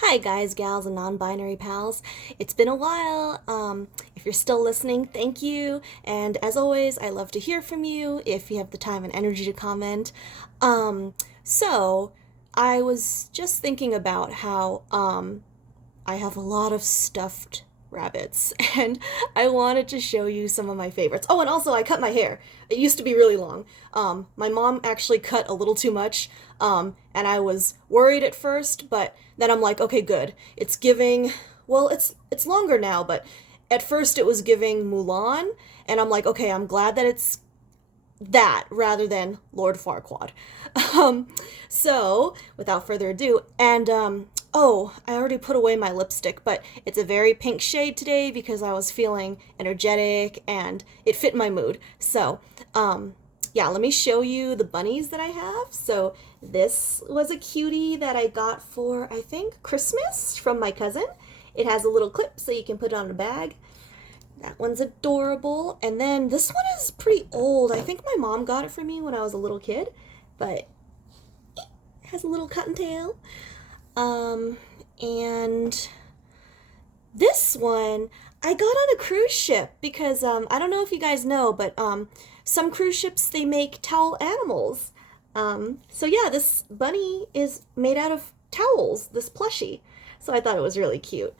Hi guys, gals, and non-binary pals. It's been a while. If you're still listening, thank you. And as always, I love to hear from you if you have the time and energy to comment. Um, so I was just thinking about how I have a lot of stuffed rabbits, and I wanted to show you some of my favorites. Oh, and also I cut my hair. It used to be really long. My mom actually cut a little too much, and I was worried at first, but then I'm like, okay, good. It's giving. Well, it's longer now, but at first it was giving Mulan, and I'm like, okay, I'm glad that it's that rather than Lord Farquaad. Um, so, without further ado, and oh, I already put away my lipstick, but it's a very pink shade today because I was feeling energetic and it fit my mood. So, yeah, let me show you the bunnies that I have. So, this was a cutie that I got for, I think, Christmas from my cousin. It has a little clip so you can put it on a bag. That one's adorable. And then this one is pretty old. I think my mom got it for me when I was a little kid, but it has a little cottontail. And this one I got on a cruise ship because I don't know if you guys know, but some cruise ships they make towel animals. So yeah, this bunny is made out of towels, this plushie. So I thought it was really cute.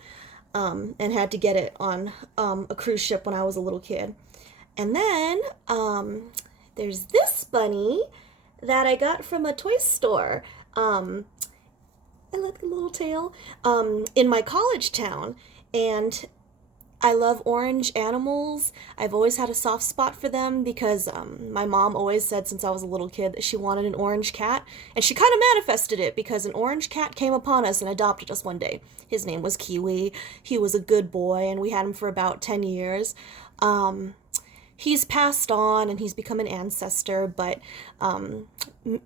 And had to get it on a cruise ship when I was a little kid. And then there's this bunny that I got from a toy store. I like the little tail. In my college town, and I love orange animals. I've always had a soft spot for them because my mom always said since I was a little kid that she wanted an orange cat. And she kind of manifested it because an orange cat came upon us and adopted us one day. His name was Kiwi. He was a good boy, and we had him for about 10 years. He's passed on and he's become an ancestor, but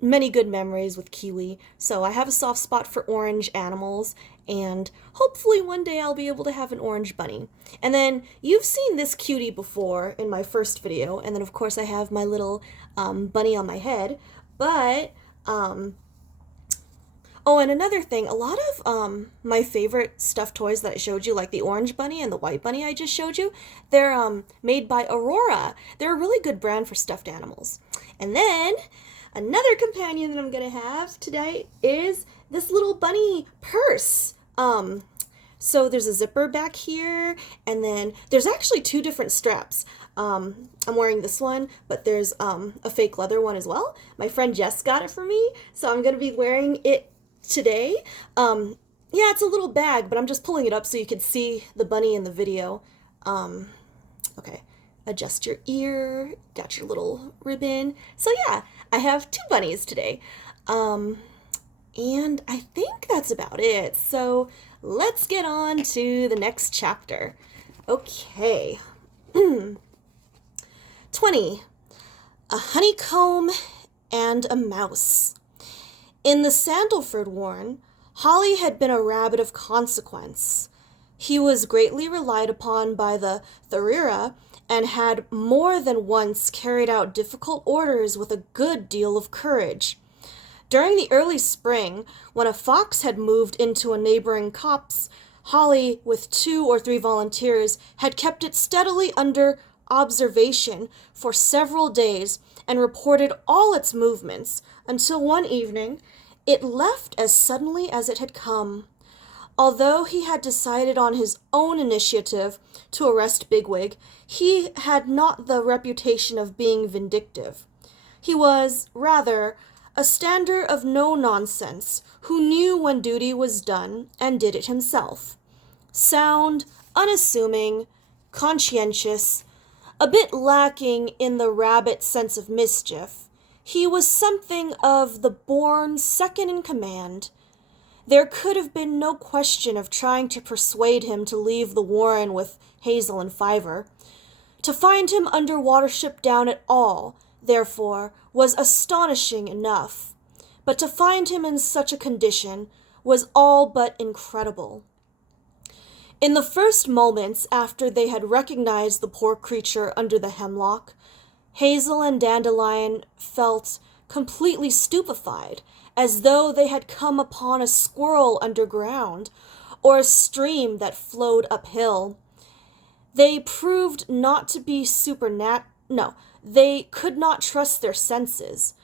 many good memories with Kiwi. So I have a soft spot for orange animals, and hopefully one day I'll be able to have an orange bunny. And then you've seen this cutie before in my first video, and then of course I have my little bunny on my head, but oh, and another thing, a lot of my favorite stuffed toys that I showed you, like the orange bunny and the white bunny I just showed you, they're made by Aurora. They're a really good brand for stuffed animals. And then another companion that I'm gonna have today is this little bunny purse. So there's a zipper back here, and then there's actually two different straps. I'm wearing this one, but there's a fake leather one as well. My friend Jess got it for me, so I'm gonna be wearing it today. Yeah, it's a little bag, but I'm just pulling it up so you can see the bunny in the video. Okay, adjust your ear, got your little ribbon. So yeah, I have two bunnies today. And I think that's about it. So let's get on to the next chapter. Okay. 20. A honeycomb and a mouse. In the Sandalford warren, Holly had been a rabbit of consequence. He was greatly relied upon by the Thurira, and had more than once carried out difficult orders with a good deal of courage. During the early spring, when a fox had moved into a neighboring copse, Holly, with 2 or 3 volunteers, had kept it steadily under observation for several days and reported all its movements until one evening it left as suddenly as it had come. Although he had decided on his own initiative to arrest Bigwig, he had not the reputation of being vindictive. He was, rather, a stander of no nonsense, who knew when duty was done and did it himself. Sound, unassuming, conscientious, a bit lacking in the rabbit sense of mischief, he was something of the born second in command. There could have been no question of trying to persuade him to leave the warren with Hazel and Fiver. To find him under Watership Down at all, therefore, was astonishing enough, but to find him in such a condition was all but incredible. In the first moments after they had recognized the poor creature under the hemlock, Hazel and Dandelion felt completely stupefied, as though they had come upon a squirrel underground, or a stream that flowed uphill. They proved not to be no, they could not trust their senses.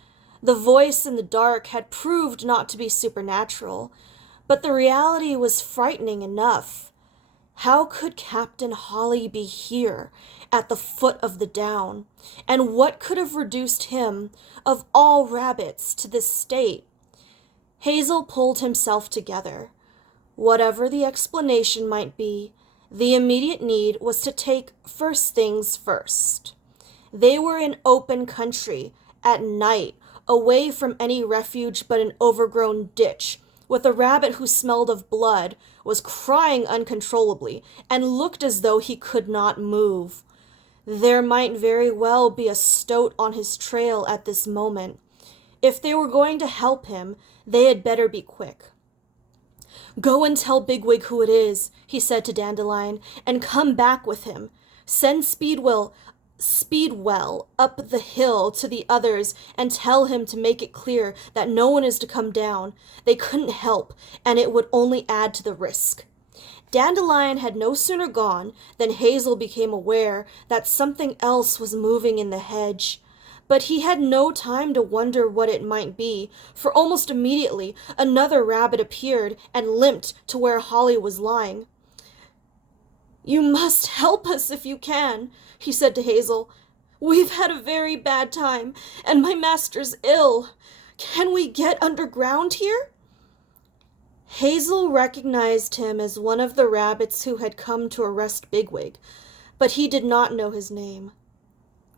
The voice in the dark had proved not to be supernatural, but the reality was frightening enough. How could Captain Holly be here, at the foot of the down? And what could have reduced him, of all rabbits, to this state? Hazel pulled himself together. Whatever the explanation might be, the immediate need was to take first things first. They were in open country, at night, away from any refuge but an overgrown ditch, with a rabbit who smelled of blood, was crying uncontrollably, and looked as though he could not move. There might very well be a stoat on his trail at this moment. If they were going to help him, they had better be quick. "Go and tell Bigwig who it is," he said to Dandelion, "and come back with him. Send Speedwell up the hill to the others and tell him to make it clear that no one is to come down. They couldn't help, and it would only add to the risk." Dandelion had no sooner gone than Hazel became aware that something else was moving in the hedge. But he had no time to wonder what it might be, for almost immediately another rabbit appeared and limped to where Holly was lying. "You must help us if you can," he said to Hazel. "We've had a very bad time, and my master's ill. Can we get underground here?" Hazel recognized him as one of the rabbits who had come to arrest Bigwig, but he did not know his name.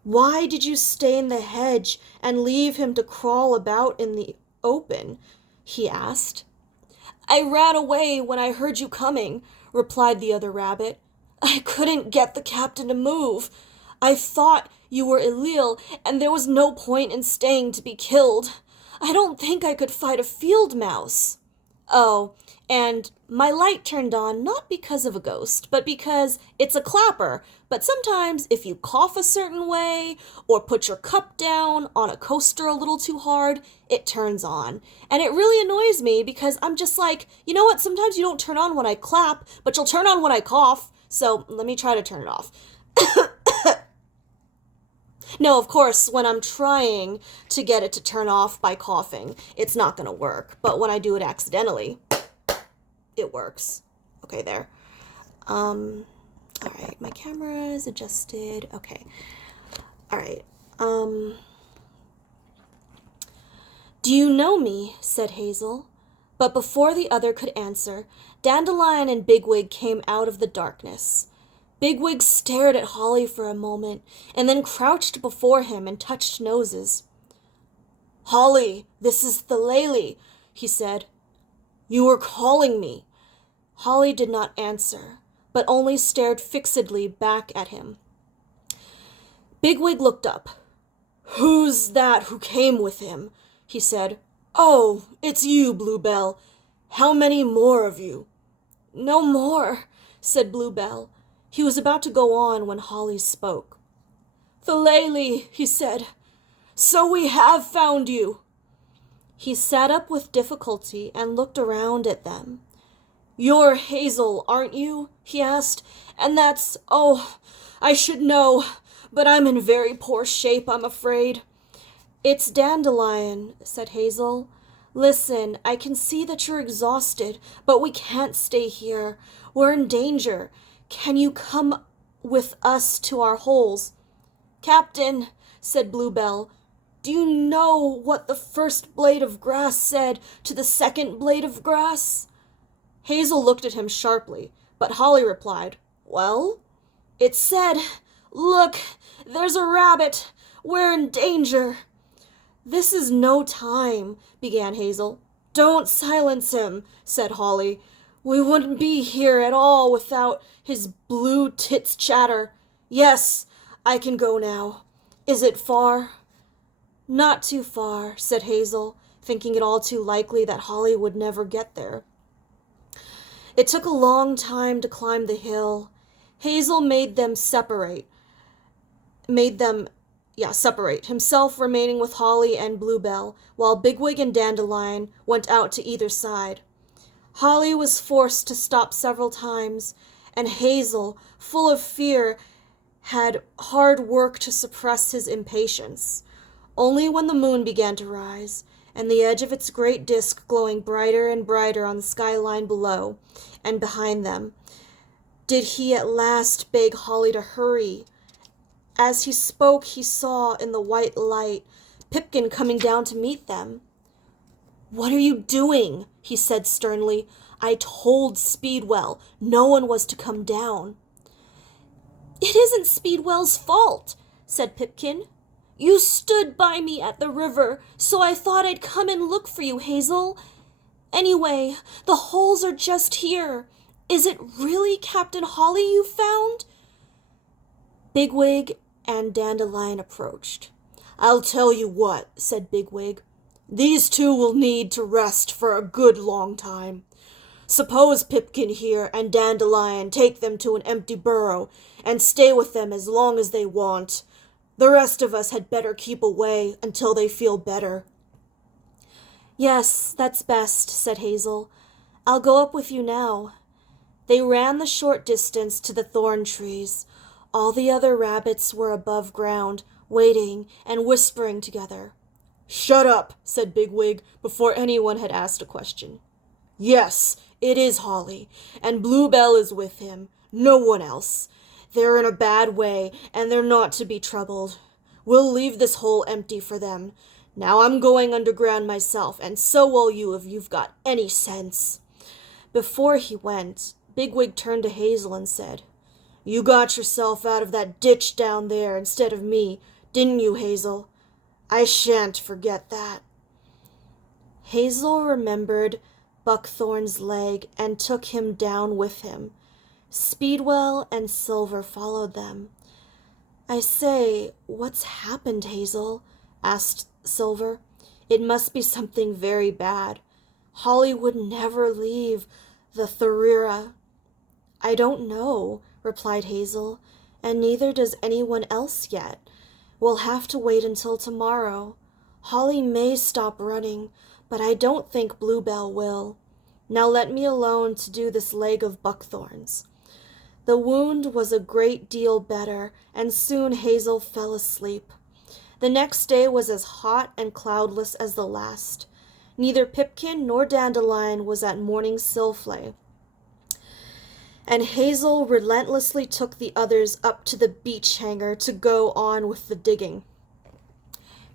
"Why did you stay in the hedge and leave him to crawl about in the open?" he asked. "I ran away when I heard you coming," replied the other rabbit. "I couldn't get the captain to move. I thought you were ill, and there was no point in staying to be killed. I don't think I could fight a field mouse." "Oh, and my light turned on not because of a ghost, but because it's a clapper. But sometimes if you cough a certain way, or put your cup down on a coaster a little too hard, it turns on. And it really annoys me because I'm just like, you know what, sometimes you don't turn on when I clap, but you'll turn on when I cough. So let me try to turn it off." No, of course, when I'm trying to get it to turn off by coughing, it's not going to work. But when I do it accidentally, it works. Okay, there. All right, my camera is adjusted. Okay. All right. "Do you know me?" said Hazel. But before the other could answer, Dandelion and Bigwig came out of the darkness. Bigwig stared at Holly for a moment, and then crouched before him and touched noses. "Holly, this is the Lily," he said. "You were calling me." Holly did not answer, but only stared fixedly back at him. Bigwig looked up. "Who's that who came with him?" he said. "Oh, it's you, Bluebell. How many more of you?" "No more," said Bluebell. He was about to go on when Holly spoke. "The Lily," he said. "So we have found you." He sat up with difficulty and looked around at them. "You're Hazel, aren't you?" he asked. "And oh, I should know, but I'm in very poor shape, I'm afraid." "It's Dandelion," said Hazel. "Listen, I can see that you're exhausted, but we can't stay here. We're in danger. Can you come with us to our holes?" "Captain," said Bluebell, "do you know what the first blade of grass said to the second blade of grass?" Hazel looked at him sharply, but Holly replied, "Well?" "It said, 'Look, there's a rabbit. We're in danger.'" "This is no time," began Hazel. "Don't silence him," said Holly. "We wouldn't be here at all without his blue tits chatter. Yes, I can go now. Is it far?" "Not too far," said Hazel, thinking it all too likely that Holly would never get there. It took a long time to climb the hill. Hazel made them separate, himself remaining with Holly and Bluebell, while Bigwig and Dandelion went out to either side. Holly was forced to stop several times, and Hazel, full of fear, had hard work to suppress his impatience. Only when the moon began to rise, and the edge of its great disk glowing brighter and brighter on the skyline below and behind them, did he at last beg Holly to hurry. As he spoke, he saw in the white light Pipkin coming down to meet them. "What are you doing?" he said sternly. "I told Speedwell no one was to come down." "It isn't Speedwell's fault," said Pipkin. "You stood by me at the river, so I thought I'd come and look for you, Hazel. Anyway, the holes are just here. Is it really Captain Holly you found?" Bigwig and Dandelion approached. "I'll tell you what," said Bigwig. "These two will need to rest for a good long time. Suppose Pipkin here and Dandelion take them to an empty burrow and stay with them as long as they want. The rest of us had better keep away until they feel better." "Yes, that's best," said Hazel. "I'll go up with you now." They ran the short distance to the thorn trees. All the other rabbits were above ground, waiting and whispering together. "Shut up," said Bigwig, before anyone had asked a question. "Yes, it is Holly, and Bluebell is with him. No one else. They're in a bad way, and they're not to be troubled. We'll leave this hole empty for them. Now I'm going underground myself, and so will you if you've got any sense." Before he went, Bigwig turned to Hazel and said, "You got yourself out of that ditch down there instead of me, didn't you, Hazel? I shan't forget that." Hazel remembered Buckthorn's leg and took him down with him. Speedwell and Silver followed them. "I say, what's happened, Hazel?" asked Silver. "It must be something very bad. Holly would never leave the Thurira." "I don't know," replied Hazel, "and neither does anyone else yet. We'll have to wait until tomorrow. Holly may stop running, but I don't think Bluebell will. Now let me alone to do this leg of buckthorns." The wound was a great deal better, and soon Hazel fell asleep. The next day was as hot and cloudless as the last. Neither Pipkin nor Dandelion was at morning silflay, and Hazel relentlessly took the others up to the beach hanger to go on with the digging.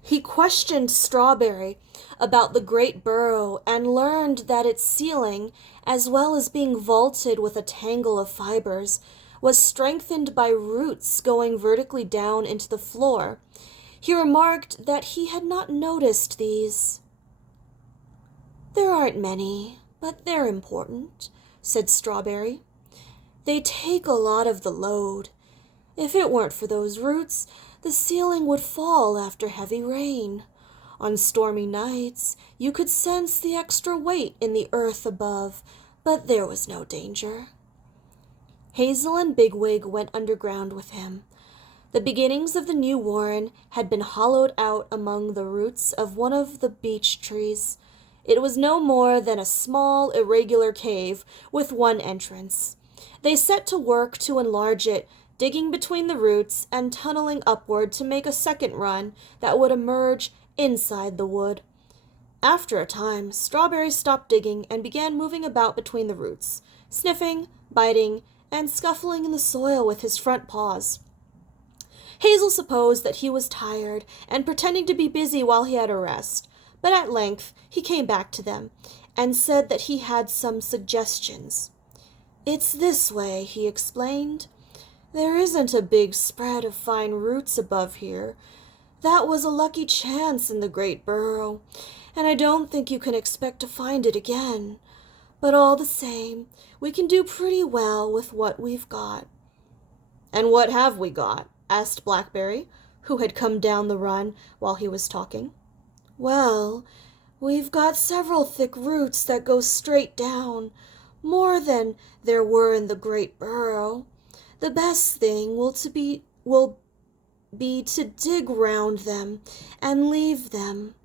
He questioned Strawberry about the great burrow and learned that its ceiling, as well as being vaulted with a tangle of fibers, was strengthened by roots going vertically down into the floor. He remarked that he had not noticed these. "There aren't many, but they're important," said Strawberry. "They take a lot of the load. If it weren't for those roots, the ceiling would fall after heavy rain. On stormy nights, you could sense the extra weight in the earth above, but there was no danger." Hazel and Bigwig went underground with him. The beginnings of the new warren had been hollowed out among the roots of one of the beech trees. It was no more than a small, irregular cave with one entrance. They set to work to enlarge it, digging between the roots and tunneling upward to make a second run that would emerge inside the wood. After a time, Strawberry stopped digging and began moving about between the roots, sniffing, biting, and scuffling in the soil with his front paws. Hazel supposed that he was tired and pretending to be busy while he had a rest, but at length he came back to them and said that he had some suggestions. "It's this way," he explained. "There isn't a big spread of fine roots above here. That was a lucky chance in the great burrow, and I don't think you can expect to find it again. But all the same, we can do pretty well with what we've got." "And what have we got?" asked Blackberry, who had come down the run while he was talking. "Well, we've got several thick roots that go straight down, more than there were in the great burrow. The best thing will be to dig round them and leave them.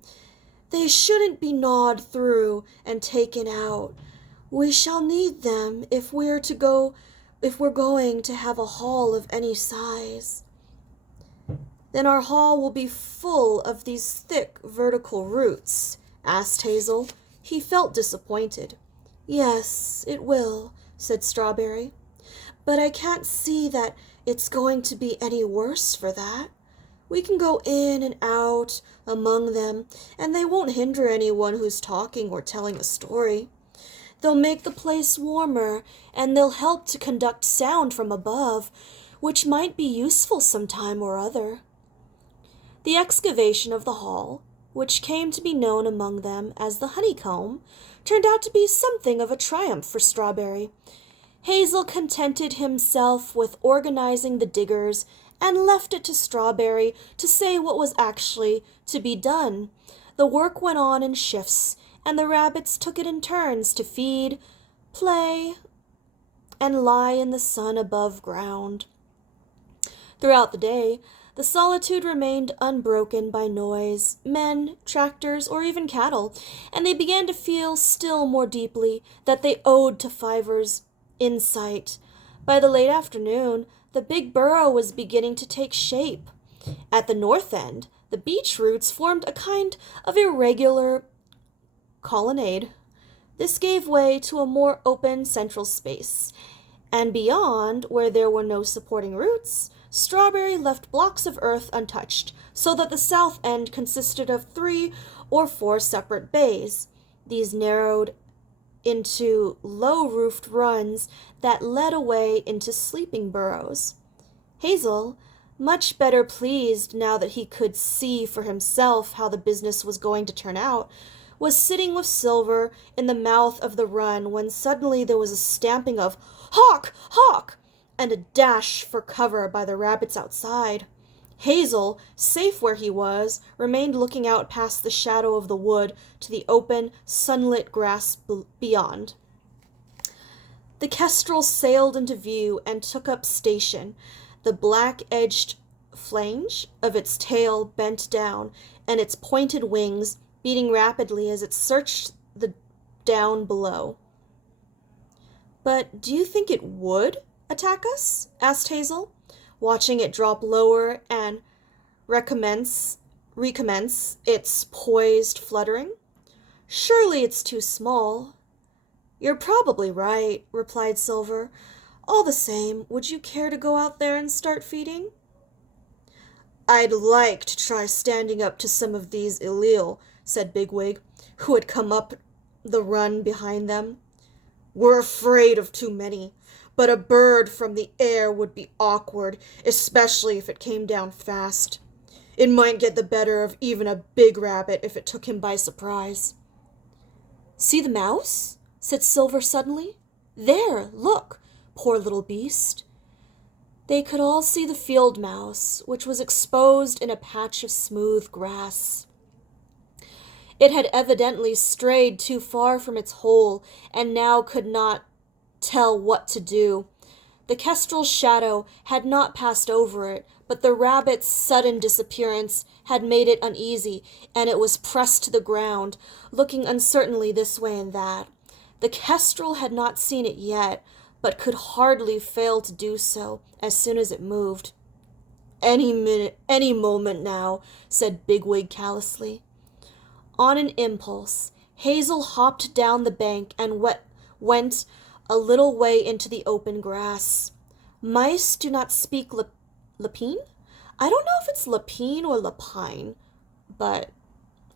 They shouldn't be gnawed through and taken out. We shall need them if we're going to have a hall of any size. Then our hall will be full of these thick vertical roots, asked Hazel. He felt disappointed. Yes, it will, said Strawberry. But I can't see that it's going to be any worse for that. We can go in and out among them, and they won't hinder anyone who's talking or telling a story. They'll make the place warmer, and they'll help to conduct sound from above, which might be useful some time or other. The excavation of the hall, which came to be known among them as the honeycomb, turned out to be something of a triumph for Strawberry. Hazel contented himself with organizing the diggers and left it to Strawberry to say what was actually to be done. The work went on in shifts, and the rabbits took it in turns to feed, play, and lie in the sun above ground. Throughout the day, the solitude remained unbroken by noise, men, tractors, or even cattle, and they began to feel still more deeply that they owed to Fiver's insight. By the late afternoon, the big burrow was beginning to take shape. At the north end, the beech roots formed a kind of irregular colonnade. This gave way to a more open central space, and beyond, where there were no supporting roots, Strawberry left blocks of earth untouched, so that the south end consisted of 3 or 4 separate bays. These narrowed into low-roofed runs that led away into sleeping burrows. Hazel, much better pleased now that he could see for himself how the business was going to turn out, was sitting with Silver in the mouth of the run when suddenly there was a stamping of "Hawk! Hawk!" and a dash for cover by the rabbits outside. Hazel, safe where he was, remained looking out past the shadow of the wood to the open, sunlit grass beyond. The kestrel sailed into view and took up station, the black-edged flange of its tail bent down, and its pointed wings beating rapidly as it searched the down below. "But do you think it would attack us?" asked Hazel, watching it drop lower and recommence its poised fluttering. "Surely it's too small." "You're probably right," replied Silver. "All the same, would you care to go out there and start feeding?" "I'd like to try standing up to some of these illeal," said Bigwig, who had come up the run behind them. "We're afraid of too many, but a bird from the air would be awkward, especially if it came down fast. It might get the better of even a big rabbit if it took him by surprise." "See the mouse?" said Silver suddenly. "There, look, poor little beast." They could all see the field mouse, which was exposed in a patch of smooth grass. It had evidently strayed too far from its hole, and now could not tell what to do. The kestrel's shadow had not passed over it, but the rabbit's sudden disappearance had made it uneasy, and it was pressed to the ground, looking uncertainly this way and that. The kestrel had not seen it yet, but could hardly fail to do so as soon as it moved. "Any minute, any moment now," said Bigwig callously. On an impulse, Hazel hopped down the bank and went a little way into the open grass. Mice do not speak Lapine? I don't know if it's Lapine or Lapine, but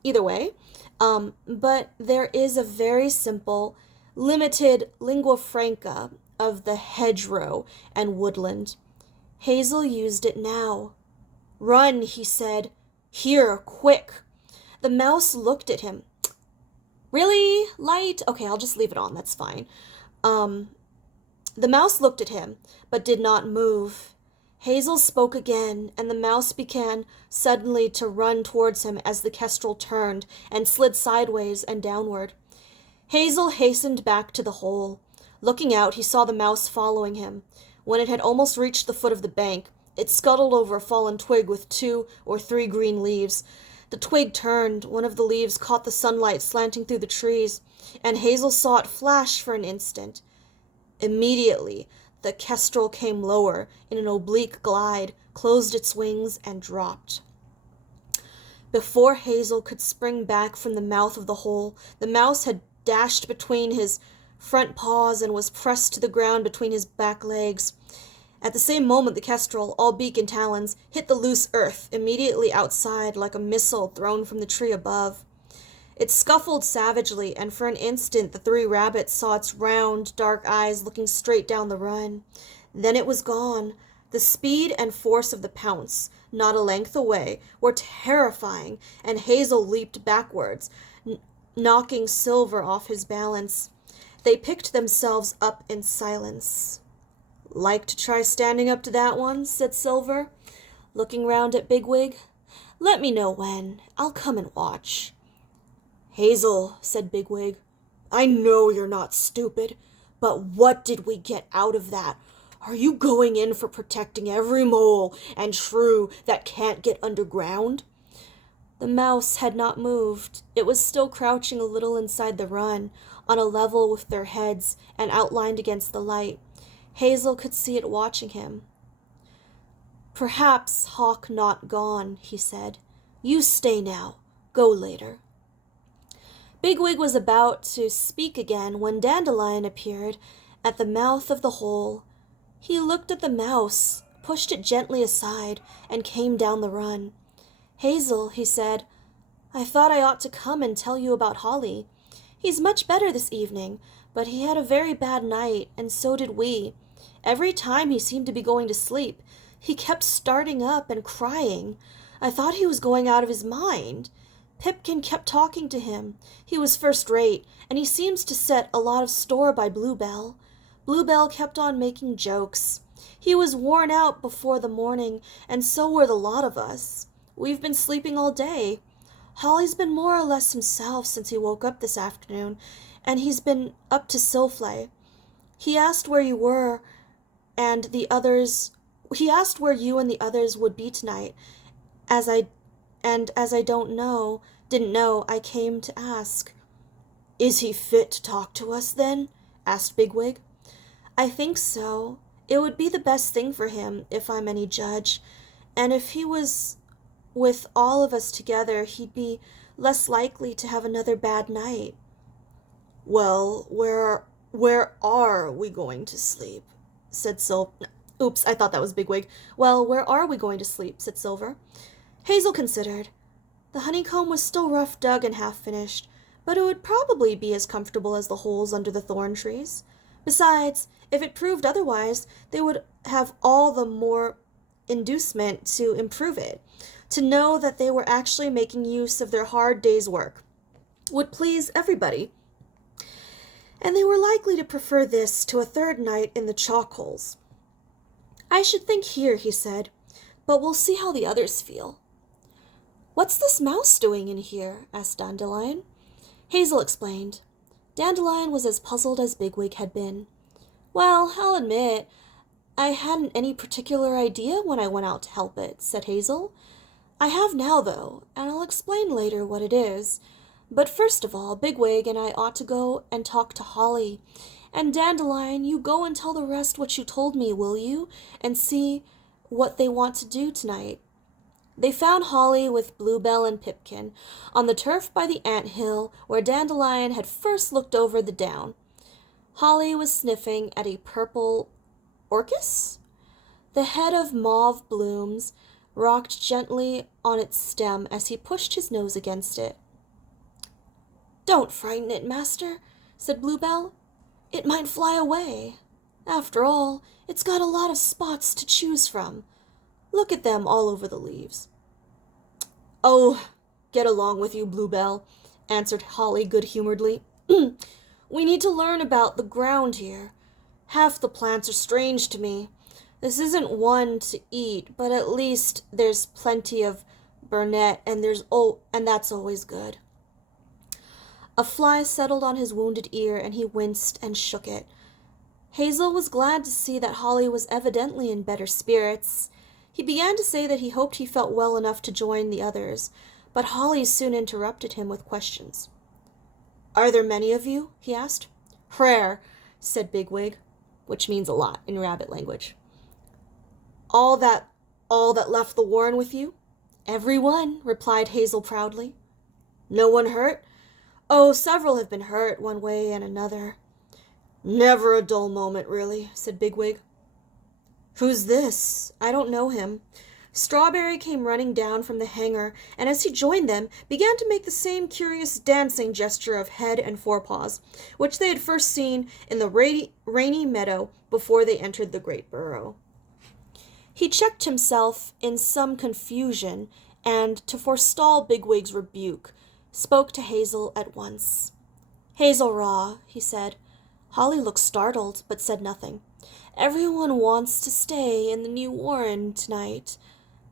either way. But there is a very simple, limited lingua franca of the hedgerow and woodland. Hazel used it now. "Run," he said. "Here, quick." The mouse looked at him. "Really? Light? Okay, I'll just leave it on, that's fine." The mouse looked at him, but did not move. Hazel spoke again, and the mouse began suddenly to run towards him as the kestrel turned and slid sideways and downward. Hazel hastened back to the hole. Looking out, he saw the mouse following him. When it had almost reached the foot of the bank, It scuttled over a fallen twig with 2 or 3 green leaves. The twig turned, one of the leaves caught the sunlight slanting through the trees, and Hazel saw it flash for an instant. Immediately, the kestrel came lower in an oblique glide, closed its wings, and dropped. Before Hazel could spring back from the mouth of the hole, the mouse had dashed between his front paws and was pressed to the ground between his back legs. At the same moment, the kestrel, all beak and talons, hit the loose earth immediately outside like a missile thrown from the tree above. It scuffled savagely, and for an instant the 3 rabbits saw its round, dark eyes looking straight down the run. Then it was gone. The speed and force of the pounce, not a length away, were terrifying, and Hazel leaped backwards, knocking Silver off his balance. They picked themselves up in silence. "Like to try standing up to that one?" said Silver, looking round at Bigwig. "Let me know when. I'll come and watch." "Hazel," said Bigwig, "I know you're not stupid, but what did we get out of that? Are you going in for protecting every mole and shrew that can't get underground?" The mouse had not moved. It was still crouching a little inside the run, on a level with their heads and outlined against the light. Hazel could see it watching him. "Perhaps Hawk not gone," he said. "You stay now. Go later." Bigwig was about to speak again when Dandelion appeared at the mouth of the hole. He looked at the mouse, pushed it gently aside, and came down the run. "Hazel," he said, "I thought I ought to come and tell you about Holly. He's much better this evening, but he had a very bad night, and so did we. Every time he seemed to be going to sleep, he kept starting up and crying. I thought he was going out of his mind. Pipkin kept talking to him. He was first rate, and he seems to set a lot of store by Bluebell. Bluebell kept on making jokes. He was worn out before the morning, and so were the lot of us. We've been sleeping all day. Holly's been more or less himself since he woke up this afternoon, and he's been up to Silflay. He asked where you were, and the others. He asked where you and the others would be tonight. As I didn't know, I came to ask." "Is he fit to talk to us, then?" asked Bigwig. "I think so. It would be the best thing for him, if I'm any judge, and if he was with all of us together, he'd be less likely to have another bad night." "Well, where are we going to sleep?" said Oops, I thought that was Bigwig. "Well, where are we going to sleep?" said Silver. Hazel considered. The honeycomb was still rough dug and half finished, but it would probably be as comfortable as the holes under the thorn trees. Besides, if it proved otherwise, they would have all the more inducement to improve it. To know that they were actually making use of their hard day's work would please everybody, and they were likely to prefer this to a third night in the chalk holes. "I should think here," he said, "but we'll see how the others feel." "What's this mouse doing in here?" asked Dandelion. Hazel explained. Dandelion was as puzzled as Bigwig had been. "Well, I'll admit, I hadn't any particular idea when I went out to help it," said Hazel. "I have now, though, and I'll explain later what it is. But first of all, Bigwig and I ought to go and talk to Holly. And Dandelion, you go and tell the rest what you told me, will you? And see what they want to do tonight." They found Holly with Bluebell and Pipkin on the turf by the ant-hill where Dandelion had first looked over the down. Holly was sniffing at a purple orchis. The head of mauve blooms rocked gently on its stem as he pushed his nose against it. "Don't frighten it, master," said Bluebell. "It might fly away. After all, it's got a lot of spots to choose from. Look at them all over the leaves." "Oh, get along with you, Bluebell," answered Holly good-humoredly. "We need to learn about the ground here. Half the plants are strange to me. This isn't one to eat, but at least there's plenty of burnet, and that's always good." A fly settled on his wounded ear, and he winced and shook it. Hazel was glad to see that Holly was evidently in better spirits. He began to say that he hoped he felt well enough to join the others, but Holly soon interrupted him with questions. "Are there many of you?" he asked. "Rare," said Bigwig, which means a lot in rabbit language. All that left the warren with you?" "Every one," replied Hazel proudly. "No one hurt?" "Oh, several have been hurt, one way and another." "Never a dull moment, really," said Bigwig. "Who's this? I don't know him." Strawberry came running down from the hangar, and as he joined them, began to make the same curious dancing gesture of head and forepaws, which they had first seen in the rainy meadow before they entered the great burrow. He checked himself in some confusion, and, to forestall Bigwig's rebuke, spoke to Hazel at once. "Hazel Raw," he said. Holly looked startled, but said nothing. "Everyone wants to stay in the new warren tonight,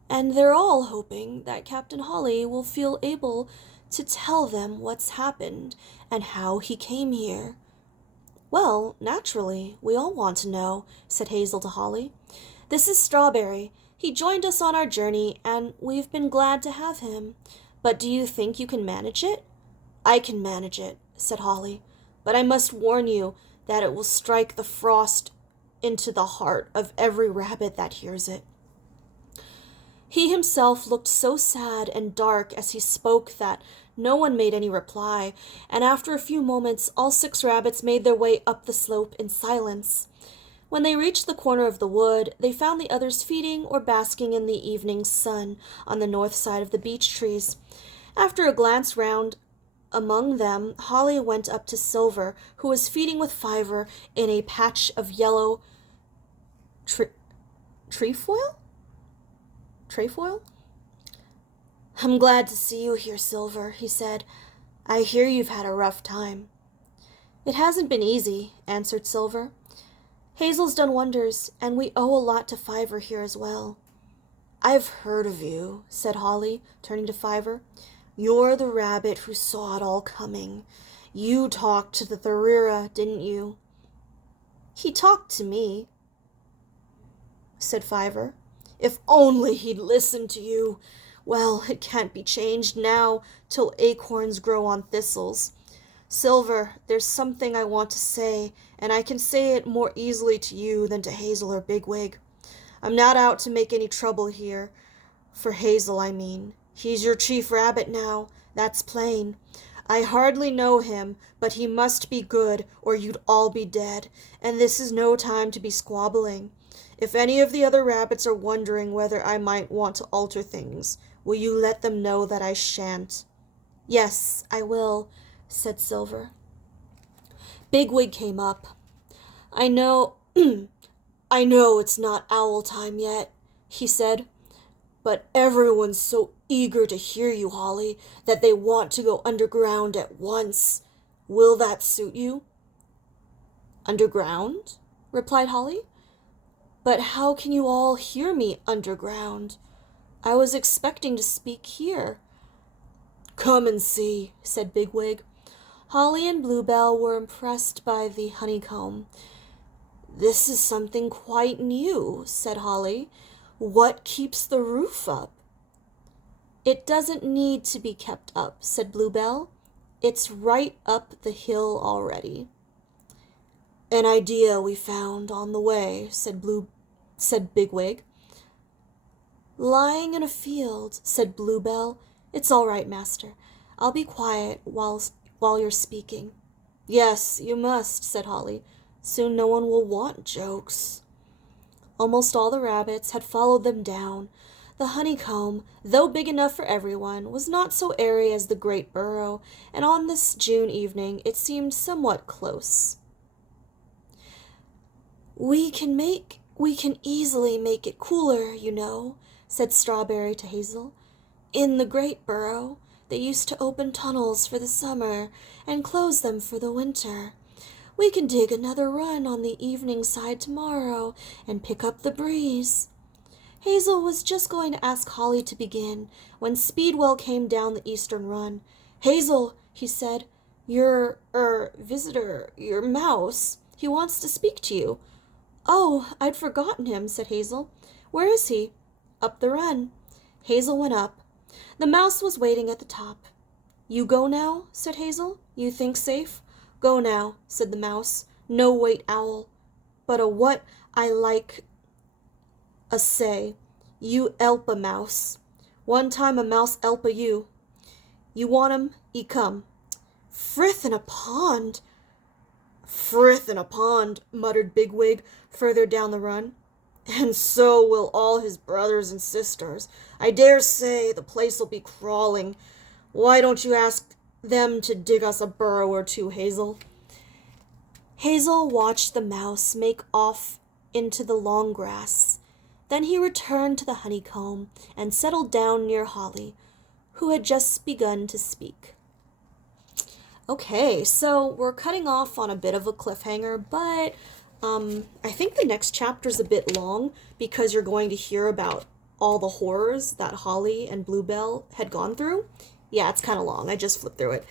and they're all hoping that Captain Holly will feel able to tell them what's happened and how he came here." "Well, naturally, we all want to know," said Hazel to Holly. "This is Strawberry. He joined us on our journey, and we've been glad to have him. But do you think you can manage it?" "I can manage it," said Holly, "but I must warn you that it will strike the frost into the heart of every rabbit that hears it." He himself looked so sad and dark as he spoke that no one made any reply, and after a few moments all 6 rabbits made their way up the slope in silence. When they reached the corner of the wood, they found the others feeding or basking in the evening sun on the north side of the beech trees. After a glance round among them, Holly went up to Silver, who was feeding with Fiver in a patch of yellow trefoil? "I'm glad to see you here, Silver," he said. "I hear you've had a rough time." "It hasn't been easy," answered Silver. "Hazel's done wonders, and we owe a lot to Fiver here as well." "I've heard of you," said Holly, turning to Fiver. "You're the rabbit who saw it all coming. You talked to the Tharira, didn't you?" "He talked to me," said Fiver. "If only he'd listened to you! Well, it can't be changed now till acorns grow on thistles. Silver, there's something I want to say, and I can say it more easily to you than to Hazel or Bigwig. I'm not out to make any trouble here. For Hazel, I mean. He's your chief rabbit now, that's plain. I hardly know him, but he must be good, or you'd all be dead, and this is no time to be squabbling. If any of the other rabbits are wondering whether I might want to alter things, will you let them know that I shan't?" "Yes, I will," said Silver. Bigwig came up. I know it's not owl time yet," he said, "but everyone's so eager to hear you, Holly, that they want to go underground at once. Will that suit you?" "Underground?" replied Holly. "But how can you all hear me underground? I was expecting to speak here." "Come and see," said Bigwig. Holly and Bluebell were impressed by the honeycomb. "This is something quite new," said Holly. "What keeps the roof up?" "It doesn't need to be kept up," said Bluebell. "It's right up the hill already." "An idea we found on the way," said Bigwig. "Lying in a field," said Bluebell. "It's all right, master. I'll be quiet while you're speaking." "Yes, you must," said Holly. "Soon no one will want jokes." Almost all the rabbits had followed them down. The honeycomb, though big enough for everyone, was not so airy as the great burrow, and on this June evening it seemed somewhat close. We can easily make it cooler, you know," said Strawberry to Hazel. "In the great burrow, they used to open tunnels for the summer and close them for the winter. We can dig another run on the evening side tomorrow and pick up the breeze." Hazel was just going to ask Holly to begin when Speedwell came down the eastern run. "Hazel," he said, "your visitor, your mouse, he wants to speak to you." "Oh, I'd forgotten him," said Hazel. "Where is he?" up the run. Hazel went up. The mouse was waiting at the top. You go now, said Hazel. You think safe? Go now, said the mouse. No wait, owl. But a what I like a say. You elp a mouse. One time a mouse elp a you. You want 'em, e come. Frith in a pond. Frith in a pond, muttered Bigwig further down the run. And so will all his brothers and sisters. I dare say the place'll be crawling. Why don't you ask them to dig us a burrow or two, Hazel? Hazel watched the mouse make off into the long grass. Then he returned to the honeycomb and settled down near Holly, who had just begun to speak. Okay, so we're cutting off on a bit of a cliffhanger, but I think the next chapter's a bit long because you're going to hear about all the horrors that Holly and Bluebell had gone through. Yeah, it's kind of long. I just flipped through it.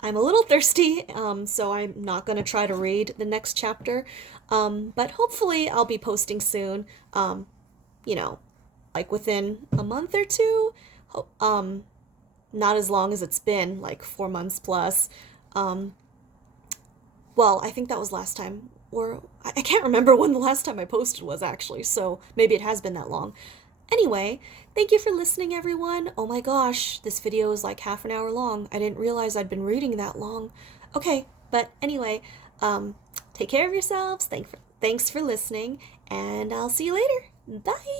I'm a little thirsty, so I'm not going to try to read the next chapter, but hopefully I'll be posting soon, like within a month or two, not as long as it's been, like 4 months plus. Well, I think that was last time, or I can't remember when the last time I posted was actually, so maybe it has been that long. Anyway, thank you for listening, everyone. Oh my gosh, this video is like half an hour long. I didn't realize I'd been reading that long. Okay, but anyway, take care of yourselves. Thanks for listening, and I'll see you later. Bye!